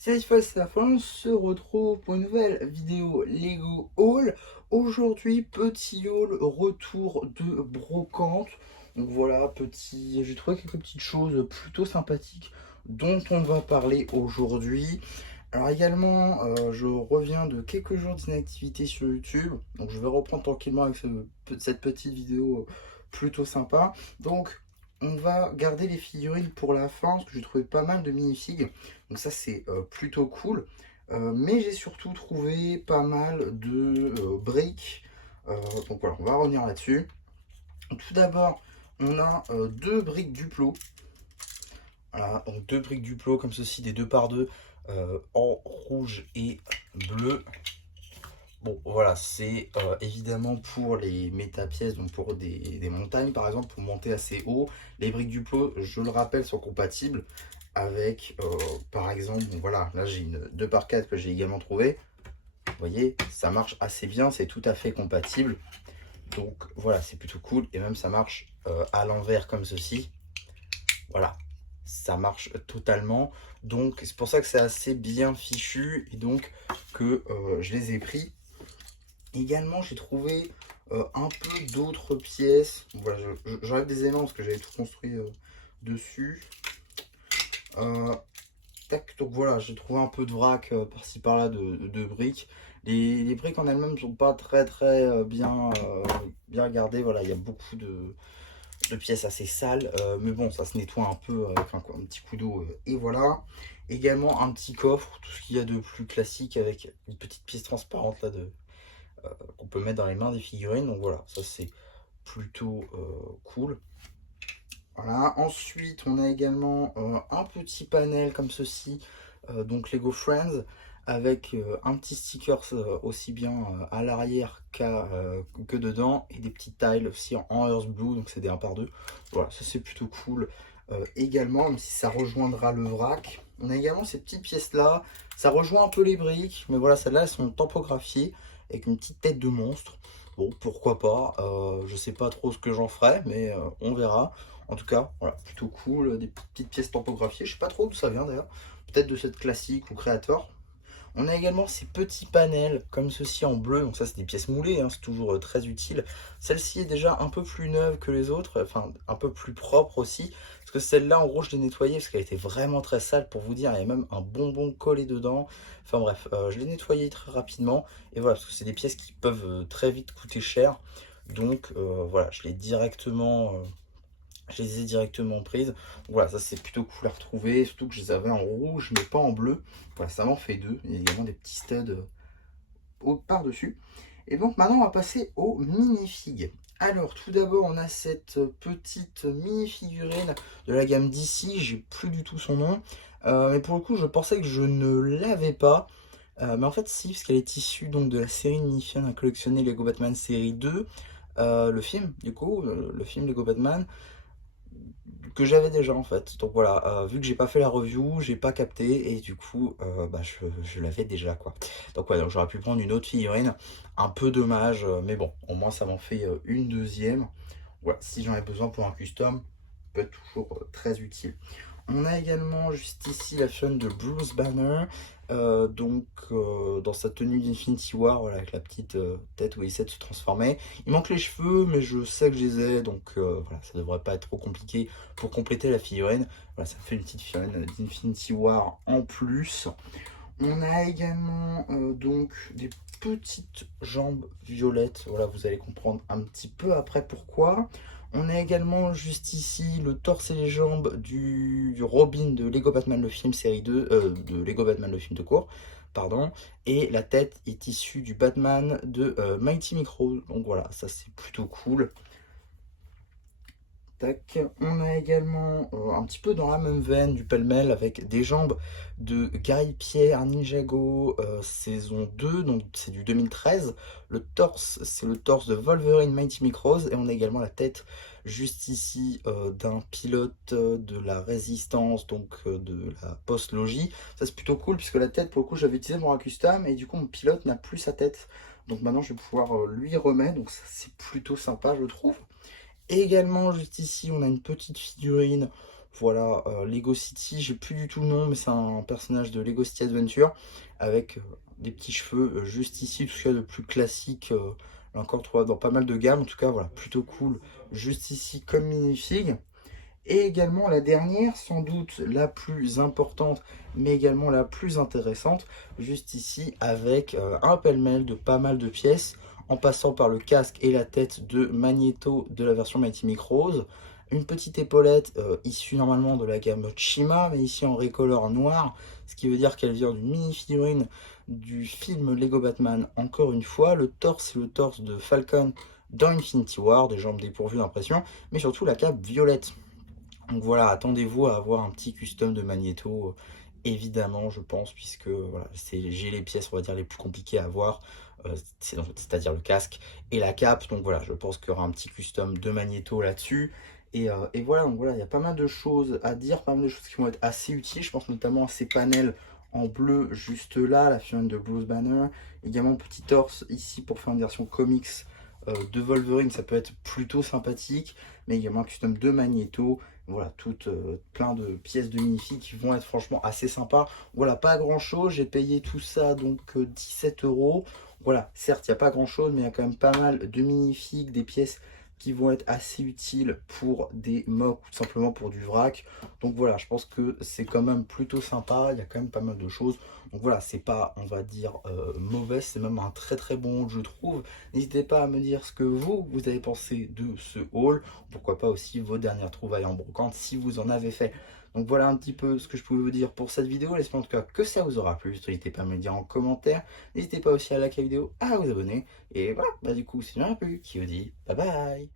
Salut, c'est la fin, on se retrouve pour une nouvelle vidéo Lego Haul. Aujourd'hui, petit haul, retour de brocante. Donc voilà, j'ai trouvé quelques petites choses plutôt sympathiques dont on va parler aujourd'hui. Alors également, je reviens de quelques jours d'inactivité sur YouTube. Donc je vais reprendre tranquillement avec cette petite vidéo plutôt sympa. Donc on va garder les figurines pour la fin parce que j'ai trouvé pas mal de minifigs. Donc ça c'est plutôt cool. Mais j'ai surtout trouvé pas mal de briques. Donc voilà, on va revenir là-dessus. Tout d'abord, on a deux briques Duplo. Voilà, donc deux briques Duplo comme ceci, des 2 par 2 en rouge et bleu. Bon, voilà, c'est évidemment pour les méta-pièces, donc pour des montagnes par exemple, pour monter assez haut. Les briques Duplo, je le rappelle, sont compatibles avec, par exemple, bon, voilà, là j'ai une 2 par 4 que j'ai également trouvé. Vous voyez, ça marche assez bien, c'est tout à fait compatible. Donc voilà, c'est plutôt cool. Et même ça marche à l'envers comme ceci. Voilà, ça marche totalement. Donc c'est pour ça que c'est assez bien fichu et donc que je les ai pris. Également, j'ai trouvé un peu d'autres pièces. Voilà, j'enlève des éléments parce que j'avais tout construit dessus. Euh, Tac, donc voilà, j'ai trouvé un peu de vrac par-ci par-là de briques. Les briques en elles-mêmes ne sont pas très bien gardées. Voilà, il y a beaucoup de pièces assez sales. Mais bon, ça se nettoie un peu avec un petit coup d'eau. Et voilà. Également un petit coffre, tout ce qu'il y a de plus classique avec une petite pièce transparente là qu'on peut mettre dans les mains des figurines. Donc voilà, ça c'est plutôt cool. Voilà. Ensuite, on a également un petit panel comme ceci, donc Lego Friends, avec un petit sticker aussi bien à l'arrière que dedans, et des petites tiles aussi en Earth Blue, donc c'est des 1 par 2. Voilà, ça c'est plutôt cool. Également, même si ça rejoindra le vrac, on a également ces petites pièces là. Ça rejoint un peu les briques, mais voilà, celles-là elles sont tampographiées avec une petite tête de monstre. Bon, pourquoi pas, je sais pas trop ce que j'en ferai, mais on verra. En tout cas, voilà, plutôt cool, des petites pièces tampographiées. Je sais pas trop d'où ça vient d'ailleurs. Peut-être de cette classique ou créateur. On a également ces petits panels comme ceci en bleu. Donc ça, c'est des pièces moulées, hein, c'est toujours très utile. Celle-ci est déjà un peu plus neuve que les autres, enfin un peu plus propre aussi. Parce que celle-là, en gros, je l'ai nettoyée parce qu'elle était vraiment très sale pour vous dire. Il y avait même un bonbon collé dedans. Enfin bref, je l'ai nettoyée très rapidement. Et voilà, parce que c'est des pièces qui peuvent très vite coûter cher. Donc voilà, je les ai directement prises. Voilà, ça c'est plutôt cool à retrouver, surtout que je les avais en rouge mais pas en bleu. Voilà, ça m'en fait deux. Il y a également des petits studs par-dessus. Et donc maintenant on va passer aux mini-figues. Alors tout d'abord on a cette petite mini-figurine de la gamme DC, j'ai plus du tout son nom. Mais pour le coup je pensais que je ne l'avais pas. Mais en fait si, parce qu'elle est issue donc de la série Minifian à collectionner Lego Batman série 2. Le film du coup, le film Lego Batman que j'avais déjà en fait. Donc voilà, vu que j'ai pas fait la review, j'ai pas capté et du coup bah, je l'avais déjà quoi. Donc ouais, donc j'aurais pu prendre une autre figurine, un peu dommage, mais bon, au moins ça m'en fait une deuxième. Voilà, si j'en ai besoin pour un custom, peut être toujours très utile. On a également juste ici la figurine de Bruce Banner, dans sa tenue d'Infinity War, voilà, avec la petite tête où il essaie de se transformer. Il manque les cheveux, mais je sais que je les ai, donc voilà, ça devrait pas être trop compliqué pour compléter la figurine. Voilà, ça fait une petite figurine d'Infinity War en plus. On a également donc des petites jambes violettes. Voilà, vous allez comprendre un petit peu après pourquoi. On a également juste ici le torse et les jambes du Robin de Lego Batman le film série 2, de Lego Batman le film de cours, pardon. Et la tête est issue du Batman de Mighty Micro. Donc voilà, ça c'est plutôt cool. Tac. On a également un petit peu dans la même veine du pêle-mêle avec des jambes de Guy Pierre Ninjago saison 2, donc c'est du 2013. Le torse, c'est le torse de Wolverine Mighty Micros et on a également la tête juste ici d'un pilote de la résistance, donc de la post-logie. Ça c'est plutôt cool puisque la tête pour le coup j'avais utilisé mon custom et du coup mon pilote n'a plus sa tête. Donc maintenant je vais pouvoir lui remettre, donc ça c'est plutôt sympa je trouve. Et également, juste ici, on a une petite figurine. Voilà, Lego City, j'ai plus du tout le nom, mais c'est un personnage de Lego City Adventure avec des petits cheveux juste ici, tout ce qu'il y a de plus classique, là encore trouvable dans pas mal de gammes. En tout cas, voilà, plutôt cool, juste ici comme minifig. Et également la dernière, sans doute la plus importante, mais également la plus intéressante, juste ici avec un pêle-mêle de pas mal de pièces, en passant par le casque et la tête de Magneto de la version Mighty Micros, une petite épaulette issue normalement de la gamme Chima, mais ici en recolor noir, ce qui veut dire qu'elle vient d'une mini-figurine du film Lego Batman, encore une fois. Le torse, c'est le torse de Falcon dans Infinity War, des jambes dépourvues d'impression, mais surtout la cape violette. Donc voilà, attendez-vous à avoir un petit custom de Magneto, évidemment, je pense, puisque voilà, j'ai les pièces, on va dire, les plus compliquées à avoir, c'est-à-dire le casque et la cape. Donc voilà, je pense qu'il y aura un petit custom de Magneto là-dessus. Et voilà, donc voilà, il y a pas mal de choses à dire, pas mal de choses qui vont être assez utiles. Je pense notamment à ces panels en bleu juste là, la figurine de Bruce Banner. Également, petit torse ici pour faire une version comics de Wolverine, ça peut être plutôt sympathique. Mais également un custom de Magneto. Voilà, toutes plein de pièces de minifig qui vont être franchement assez sympas. Voilà, pas grand chose. J'ai payé tout ça donc 17 euros. Voilà, certes, il n'y a pas grand chose, mais il y a quand même pas mal de minifigs, des pièces qui vont être assez utiles pour des mocks ou tout simplement pour du vrac. Donc voilà, je pense que c'est quand même plutôt sympa. Il y a quand même pas mal de choses. Donc voilà, c'est pas, on va dire, mauvais. C'est même un très très bon haul, je trouve. N'hésitez pas à me dire ce que vous avez pensé de ce haul. Pourquoi pas aussi vos dernières trouvailles en brocante si vous en avez fait. Donc voilà un petit peu ce que je pouvais vous dire pour cette vidéo. J'espère en tout cas que ça vous aura plu. N'hésitez pas à me le dire en commentaire. N'hésitez pas aussi à liker la vidéo, à vous abonner. Et voilà, bah du coup, si vous n'en avez plus, qui vous dit bye bye.